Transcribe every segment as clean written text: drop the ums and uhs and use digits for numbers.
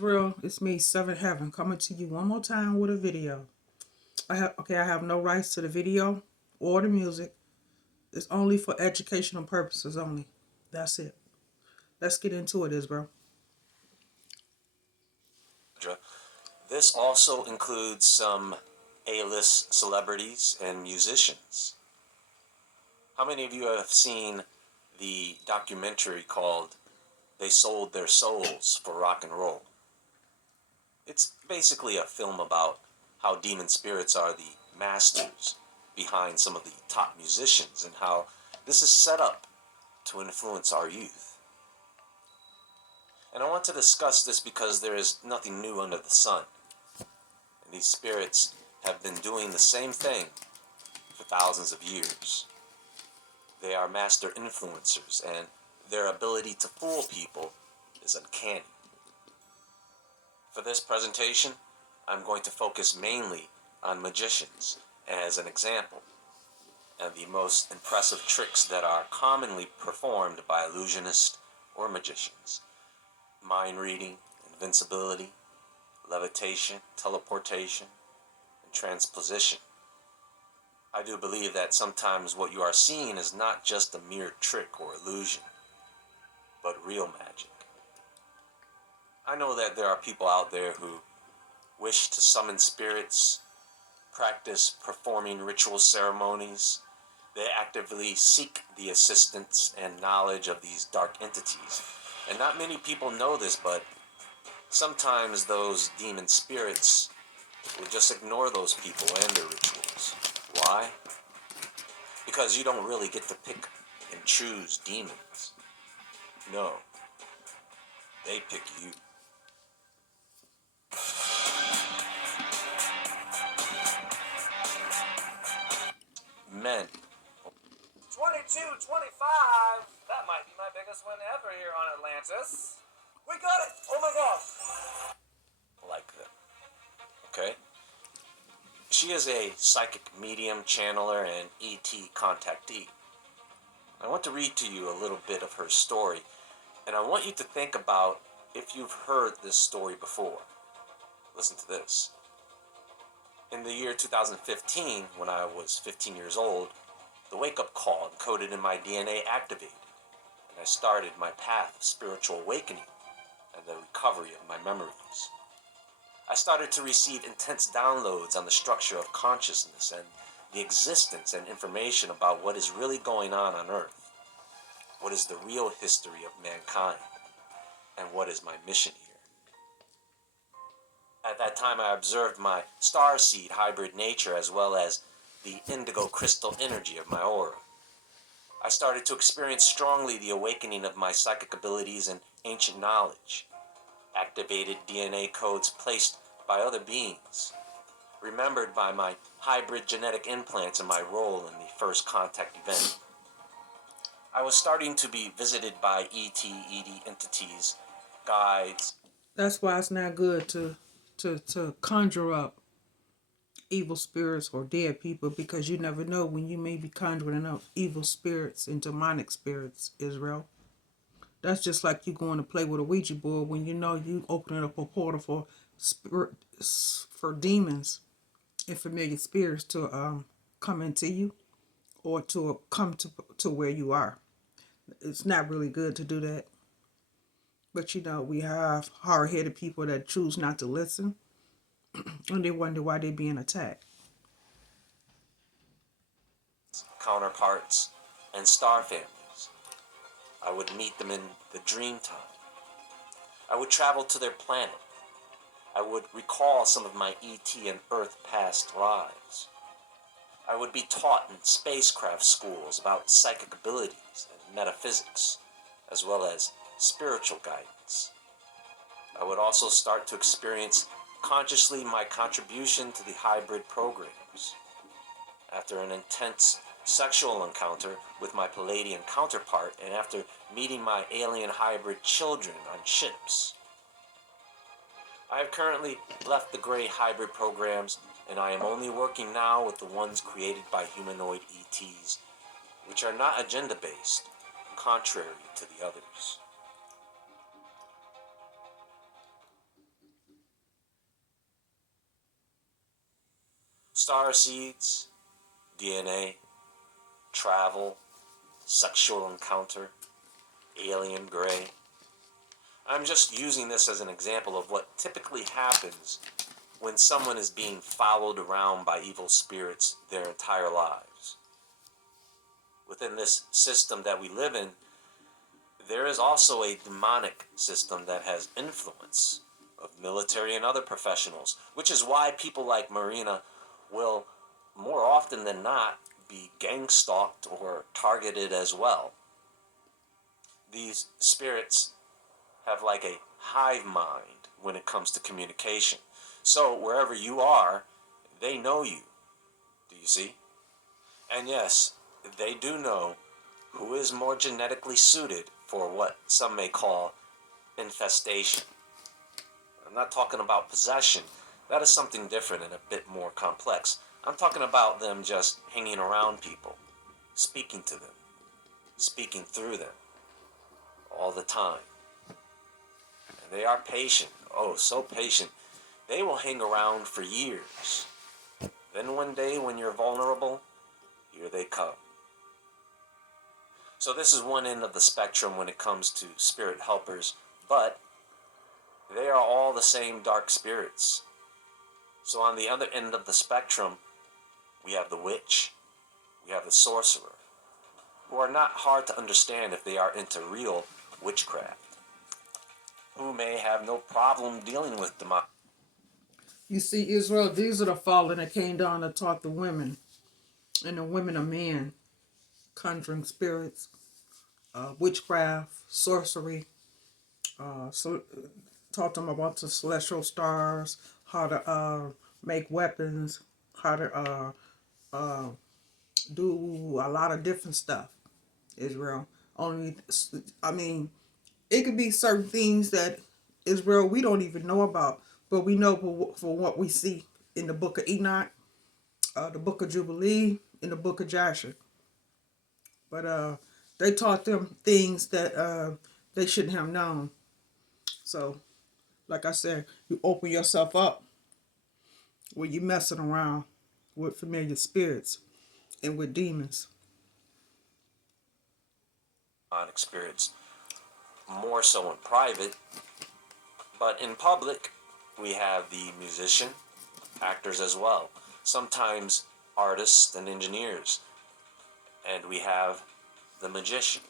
Real, it's me, Seven Heaven, coming to you one more time with a video. I have no rights to the video or the music. It's only for educational purposes only. That's it. Let's get into it, Israel. This also includes some A-list celebrities and musicians. How many of you have seen the documentary called They Sold Their Souls for Rock and Roll? It's basically a film about how demon spirits are the masters behind some of the top musicians and how this is set up to influence our youth. And I want to discuss this because there is nothing new under the sun. And these spirits have been doing the same thing for thousands of years. They are master influencers, and their ability to fool people is uncanny. For this presentation, I'm going to focus mainly on magicians as an example, and the most impressive tricks that are commonly performed by illusionists or magicians: mind reading, invincibility, levitation, teleportation, and transposition. I do believe that sometimes what you are seeing is not just a mere trick or illusion, but real magic. I know that there are people out there who wish to summon spirits, practice performing ritual ceremonies. They actively seek the assistance and knowledge of these dark entities. And not many people know this, but sometimes those demon spirits will just ignore those people and their rituals. Why? Because you don't really get to pick and choose demons. No, they pick you. Men. 22, 25. That might be my biggest win ever here on Atlantis. We got it! Oh my gosh! Like them. Okay? She is a psychic medium, channeler, and ET contactee. I want to read to you a little bit of her story, and I want you to think about if you've heard this story before. Listen to this. In the year 2015, when I was 15 years old, the wake-up call encoded in my DNA activated, and I started my path of spiritual awakening and the recovery of my memories. I started to receive intense downloads on the structure of consciousness and the existence and information about what is really going on Earth, what is the real history of mankind, and what is my mission here. At that time, I observed my starseed hybrid nature as well as the indigo crystal energy of my aura. I started to experience strongly the awakening of my psychic abilities and ancient knowledge, activated DNA codes placed by other beings, remembered by my hybrid genetic implants and my role in the first contact event. I was starting to be visited by ED entities, guides. That's why it's not good to conjure up evil spirits or dead people, because you never know when you may be conjuring up evil spirits and demonic spirits, Israel. That's just like you going to play with a Ouija board when you know you opening up a portal for spirit, for demons and familiar spirits to come into you or to come to where you are. It's not really good to do that. But we have hard-headed people that choose not to listen, and they wonder why they're being attacked. Counterparts, and star families. I would meet them in the dream time. I would travel to their planet. I would recall some of my ET and Earth past lives. I would be taught in spacecraft schools about psychic abilities and metaphysics, as well as spiritual guidance. I would also start to experience consciously my contribution to the hybrid programs. After an intense sexual encounter with my Palladian counterpart, and after meeting my alien hybrid children on ships, I have currently left the gray hybrid programs, and I am only working now with the ones created by humanoid ETs, which are not agenda-based, contrary to the others. Star seeds, DNA, travel, sexual encounter, alien gray. I'm just using this as an example of what typically happens when someone is being followed around by evil spirits their entire lives. Within this system that we live in, there is also a demonic system that has influence of military and other professionals, which is why people like Marina will more often than not be gang stalked or targeted as well. These spirits have like a hive mind when it comes to communication. So wherever you are, they know you. Do you see? And yes, they do know who is more genetically suited for what some may call infestation. I'm not talking about possession. That is something different and a bit more complex. I'm talking about them just hanging around people, speaking to them, speaking through them all the time. And they are patient. Oh, so patient. They will hang around for years. Then one day when you're vulnerable, here they come. So this is one end of the spectrum when it comes to spirit helpers, but they are all the same dark spirits. So on the other end of the spectrum, we have the witch, we have the sorcerer, who are not hard to understand if they are into real witchcraft, who may have no problem dealing with demonic. You see, Israel, these are the fallen that came down to taught the women, and the women are men, conjuring spirits, witchcraft, sorcery, so taught them about the celestial stars, how to make weapons, how to do a lot of different stuff. Israel, only, I mean, it could be certain things that Israel we don't even know about, but we know for what we see in the book of Enoch, the book of Jubilee, in the book of Jasher. But they taught them things that they shouldn't have known. So, like I said, you open yourself up when you messing around with familiar spirits and with demons. Spirits, more so in private, but in public, we have the musician, actors as well, sometimes artists and engineers, and we have the magician.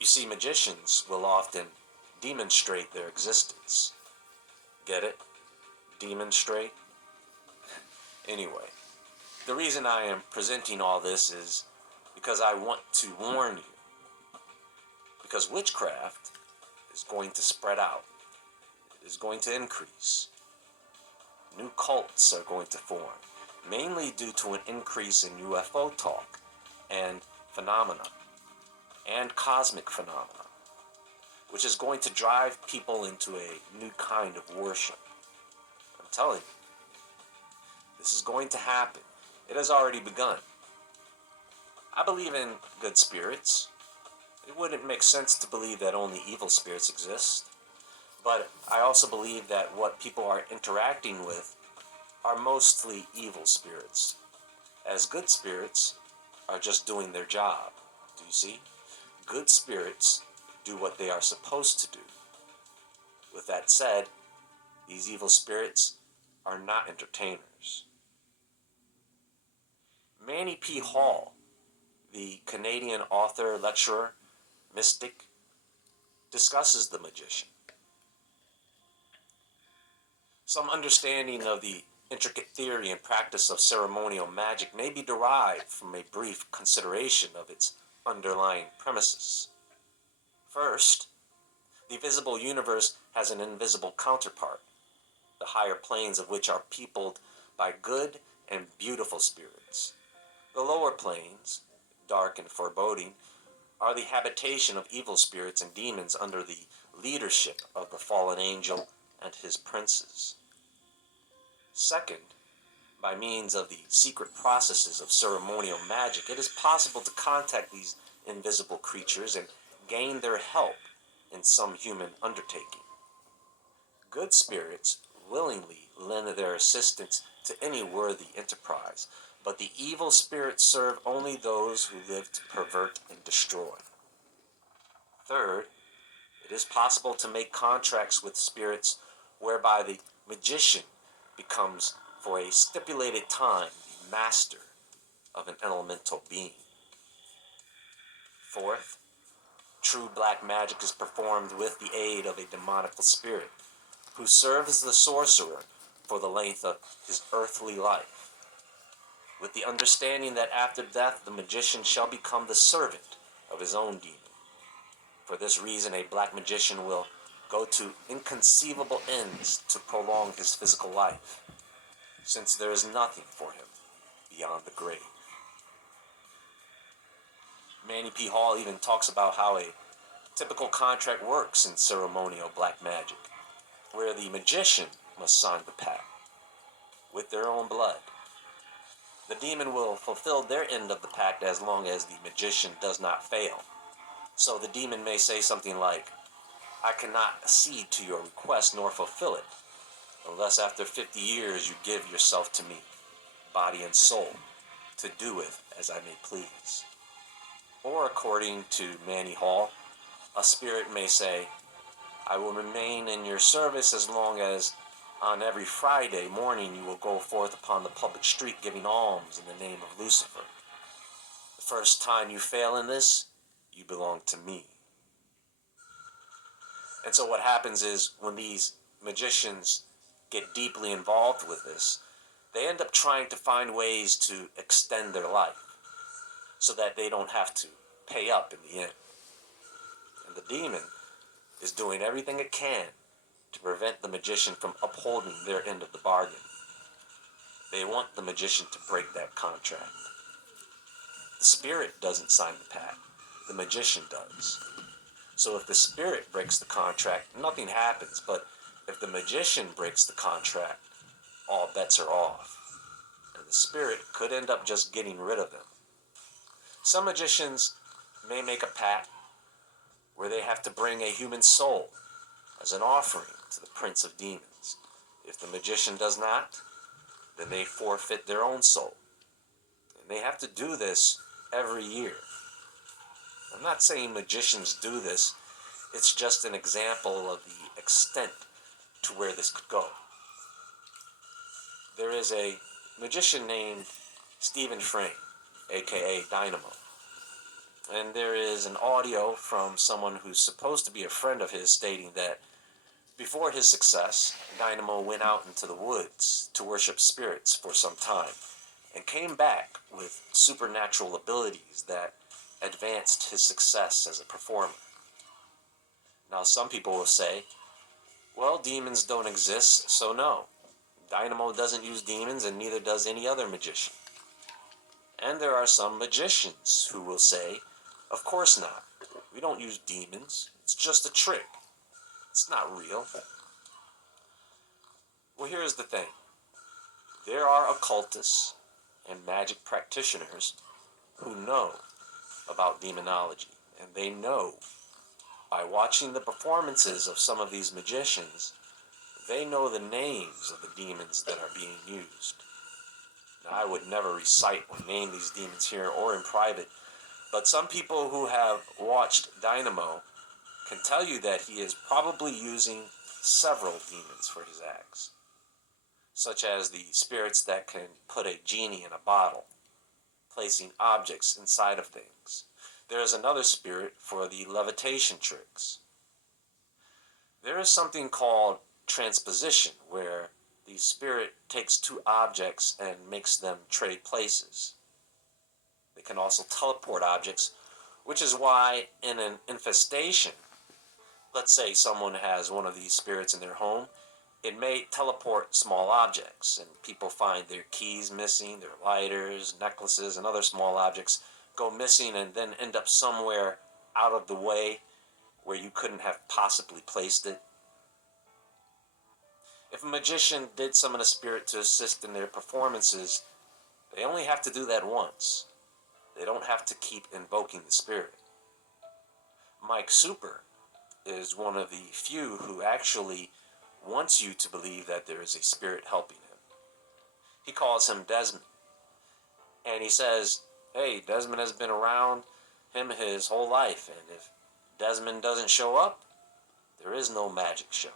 You see, magicians will often demonstrate their existence. Get it? Demonstrate? Anyway, the reason I am presenting all this is because I want to warn you. Because witchcraft is going to spread out. It is going to increase. New cults are going to form, mainly due to an increase in UFO talk and phenomena, and cosmic phenomena, which is going to drive people into a new kind of worship. I'm telling you, this is going to happen. It has already begun. I believe in good spirits. It wouldn't make sense to believe that only evil spirits exist. But I also believe that what people are interacting with are mostly evil spirits, as good spirits are just doing their job. Do you see? Good spirits do what they are supposed to do. With that said, these evil spirits are not entertainers. Manny P. Hall, the Canadian author, lecturer, mystic, discusses the magician. Some understanding of the intricate theory and practice of ceremonial magic may be derived from a brief consideration of its underlying premises. First, the visible universe has an invisible counterpart, the higher planes of which are peopled by good and beautiful spirits. The lower planes, dark and foreboding, are the habitation of evil spirits and demons under the leadership of the fallen angel and his princes. Second, by means of the secret processes of ceremonial magic, it is possible to contact these invisible creatures and gain their help in some human undertaking. Good spirits willingly lend their assistance to any worthy enterprise, but the evil spirits serve only those who live to pervert and destroy. Third, it is possible to make contracts with spirits whereby the magician becomes, for a stipulated time, the master of an elemental being. Fourth, true black magic is performed with the aid of a demonical spirit, who serves as the sorcerer for the length of his earthly life, with the understanding that after death the magician shall become the servant of his own demon. For this reason, a black magician will go to inconceivable ends to prolong his physical life, since there is nothing for him beyond the grave. Manny P. Hall even talks about how a typical contract works in ceremonial black magic, where the magician must sign the pact with their own blood. The demon will fulfill their end of the pact as long as the magician does not fail. So the demon may say something like, "I cannot accede to your request nor fulfill it, unless after 50 years you give yourself to me, body and soul, to do with as I may please." Or according to Manny Hall, a spirit may say, "I will remain in your service as long as on every Friday morning you will go forth upon the public street giving alms in the name of Lucifer. The first time you fail in this, you belong to me." And so what happens is, when these magicians get deeply involved with this, they end up trying to find ways to extend their life so that they don't have to pay up in the end. And the demon is doing everything it can to prevent the magician from upholding their end of the bargain. They want the magician to break that contract. The spirit doesn't sign the pact, the magician does. So if the spirit breaks the contract, nothing happens, but if the magician breaks the contract, all bets are off, and the spirit could end up just getting rid of them. Some magicians may make a pact where they have to bring a human soul as an offering to the Prince of Demons. If the magician does not, then they forfeit their own soul. And they have to do this every year. I'm not saying magicians do this, it's just an example of the extent to where this could go. There is a magician named Stephen Frame, aka Dynamo. And there is an audio from someone who's supposed to be a friend of his stating that before his success, Dynamo went out into the woods to worship spirits for some time and came back with supernatural abilities that advanced his success as a performer. Now, some people will say, well, demons don't exist, so no. Dynamo doesn't use demons, and neither does any other magician. And there are some magicians who will say, of course not. We don't use demons. It's just a trick. It's not real. Well, here's the thing. There are occultists and magic practitioners who know about demonology, and they know by watching the performances of some of these magicians, they know the names of the demons that are being used. Now, I would never recite or name these demons here or in private, but some people who have watched Dynamo can tell you that he is probably using several demons for his acts, such as the spirits that can put a genie in a bottle, placing objects inside of things. There is another spirit for the levitation tricks. There is something called transposition, where the spirit takes two objects and makes them trade places. They can also teleport objects, which is why in an infestation, let's say someone has one of these spirits in their home, it may teleport small objects, and people find their keys missing, their lighters, necklaces, and other small objects go missing and then end up somewhere out of the way where you couldn't have possibly placed it. If a magician did summon a spirit to assist in their performances, they only have to do that once. They don't have to keep invoking the spirit. Mike Super is one of the few who actually wants you to believe that there is a spirit helping him. He calls him Desmond. And he says, hey, Desmond has been around him his whole life. And if Desmond doesn't show up, there is no magic show.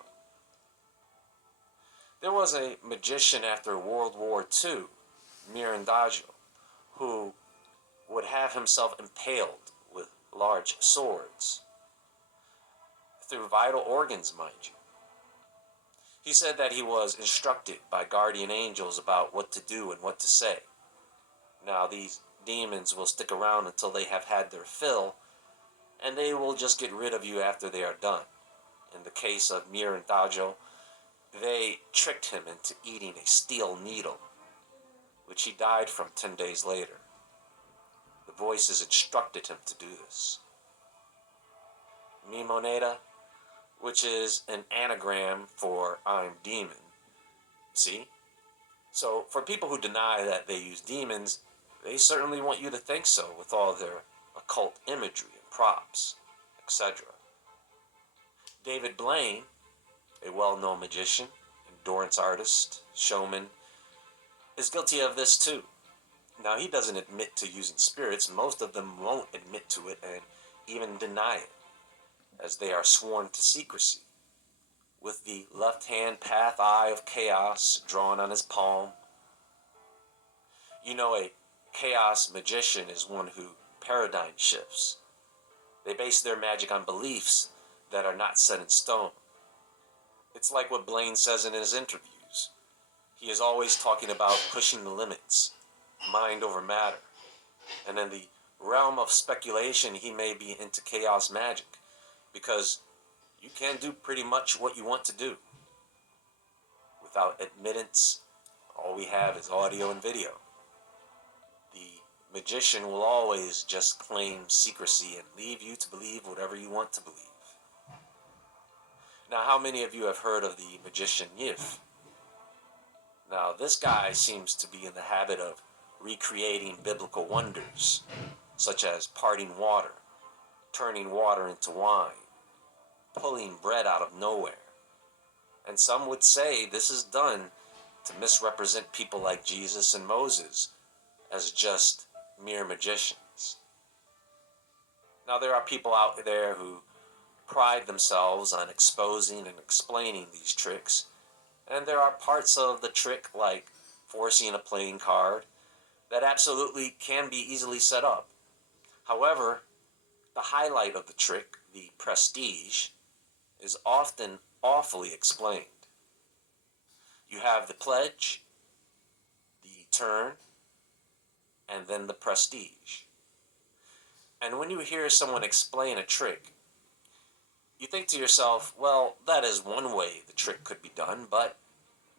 There was a magician after World War II, Mirandajo, who would have himself impaled with large swords through vital organs, mind you. He said that he was instructed by guardian angels about what to do and what to say. Now, these demons will stick around until they have had their fill, and they will just get rid of you after they are done. In the case of Mirandajo, they tricked him into eating a steel needle, which he died from 10 days later. The voices instructed him to do this. Mi Moneda, which is an anagram for I'm demon. See? So for people who deny that they use demons, they certainly want you to think so with all their occult imagery and props, etc. David Blaine, a well-known magician, endurance artist, showman, is guilty of this too. Now, he doesn't admit to using spirits. Most of them won't admit to it and even deny it, as they are sworn to secrecy, with the left-hand path eye of chaos drawn on his palm. You know, a chaos magician is one who paradigm shifts. They base their magic on beliefs that are not set in stone. It's like what Blaine says in his interviews. He is always talking about pushing the limits, mind over matter. And in the realm of speculation, he may be into chaos magic, because you can do pretty much what you want to do. Without admittance, all we have is audio and video. The magician will always just claim secrecy and leave you to believe whatever you want to believe. Now, how many of you have heard of the magician Yif? Now, this guy seems to be in the habit of recreating biblical wonders, such as parting water, turning water into wine, pulling bread out of nowhere. And some would say this is done to misrepresent people like Jesus and Moses as just mere magicians. Now, there are people out there who pride themselves on exposing and explaining these tricks, and there are parts of the trick, like forcing a playing card, that absolutely can be easily set up. However, the highlight of the trick, the prestige, is often awfully explained. You have the pledge, the turn, and then the prestige. And when you hear someone explain a trick, you think to yourself, well, that is one way the trick could be done, but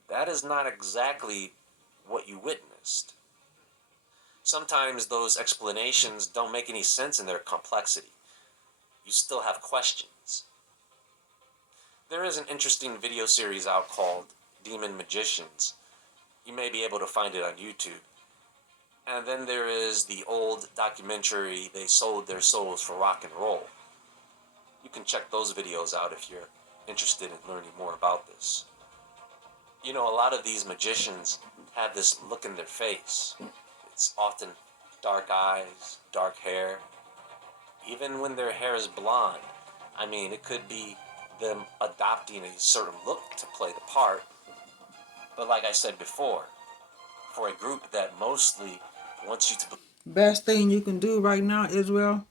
that is not exactly what you witnessed. Sometimes those explanations don't make any sense in their complexity. You still have questions. There is an interesting video series out called Demon Magicians. You may be able to find it on YouTube. And then there is the old documentary, They Sold Their Souls for Rock and Roll. You can check those videos out if you're interested in learning more about this. You know, a lot of these magicians have this look in their face. It's often dark eyes, dark hair. Even when their hair is blonde, I mean, it could be them adopting a certain look to play the part. But like I said before, for a group that mostly wants you to... Best thing you can do right now, Israel,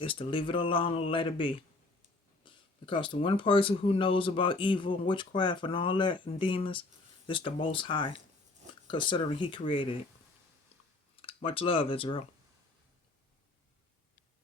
is to leave it alone and let it be. Because the one person who knows about evil and witchcraft and all that and demons is the Most High, considering He created it. Much love, Israel.